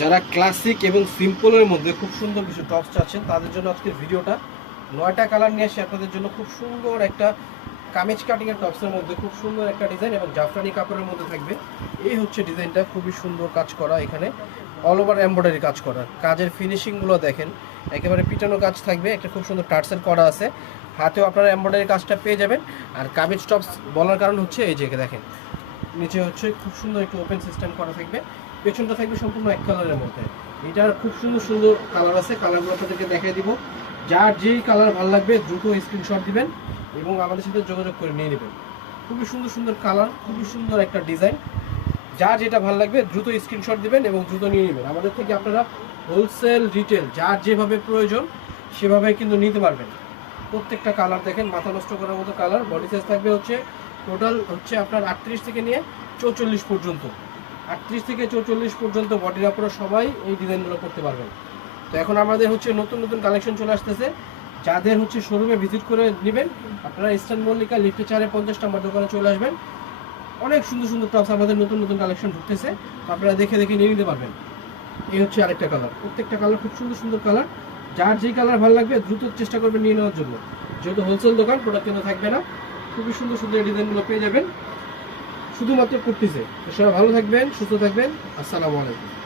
যারা ক্লাসিক এবং সিম্পলের মধ্যে খুব সুন্দর কিছু টপস চাচ্ছেন তাদের জন্য আজকের ভিডিওটা 9টা কালার নিয়ে আসি আপনাদের জন্য। খুব সুন্দর একটা কামিজ কাটিং এর টপসের মধ্যে খুব সুন্দর একটা ডিজাইন এবং জাফরানি কাপড়ের মধ্যে থাকবে। এই হচ্ছে ডিজাইনটা, খুবই সুন্দর কাজ করা, এখানে অল ওভার এমব্রয়ডারি কাজ করা, কাজের ফিনিশিংগুলো দেখেন, একেবারে পিটানো কাজ থাকবে, একটা খুব সুন্দর টার্সেল করা আছে, হাতেও আপনারা এমব্রয়ডারি কাজটা পেয়ে যাবেন। আর কামিজ টপস বলার কারণ হচ্ছে এই যে দেখেন নিচে হচ্ছে খুব সুন্দর একটু ওপেন সিস্টেম করা থাকবে, পেছনটা থাকবে সম্পূর্ণ এক কালারের মধ্যে। এটার খুব সুন্দর সুন্দর কালার আছে, কালারগুলো আপনাদেরকে দেখিয়ে দিব। যার যেই কালার ভালো লাগবে দ্রুত স্ক্রিনশট দিবেন এবং আমাদের সাথে যোগাযোগ করে নিয়ে নেবেন। খুবই সুন্দর সুন্দর কালার, খুবই সুন্দর একটা ডিজাইন, যার যেটা ভালো লাগবে দ্রুত স্ক্রিনশট দিবেন এবং দ্রুত নিয়ে নেবেন। আমাদের থেকে আপনারা হোলসেল রিটেল যার যেভাবে প্রয়োজন সেভাবে কিন্তু নিতে পারবেন। প্রত্যেকটা কালার দেখেন মাথা নষ্ট করার মতো কালার। বডি সাইজ থাকবে হচ্ছে টোটাল হচ্ছে আপনার 38 থেকে নিয়ে 44 পর্যন্ত, 38 থেকে 44 পর্যন্ত বডির আপনারা সবাই এই ডিজাইনগুলো করতে পারবেন। তো এখন আমাদের হচ্ছে নতুন নতুন কালেকশন চলে আসতেছে, যাদের হচ্ছে শোরুমে ভিজিট করে নেবেন আপনারা ইস্টার্ন মল্লিকা লিফটে 4-50 নম্বর দোকানে চলে আসবেন। অনেক সুন্দর সুন্দর টপস আমাদের নতুন নতুন কালেকশন ঢুকতেছে, আপনারা দেখে দেখে নিয়ে নিতে পারবেন। এই হচ্ছে আরেকটা কালার, প্রত্যেকটা কালার খুব সুন্দর সুন্দর কালার, যার যেই কালার ভালো লাগবে দ্রুত চেষ্টা করবেন নিয়ে নেওয়ার জন্য, যেহেতু হোলসেল দোকান প্রোডাক্ট কিন্তু থাকবে না। খুবই সুন্দর সুন্দর ডিজাইনগুলো পেয়ে যাবেন শুধুমাত্র কুর্তিতে। তো সবাই ভালো থাকবেন, সুস্থ থাকবেন, আসসালামু আলাইকুম।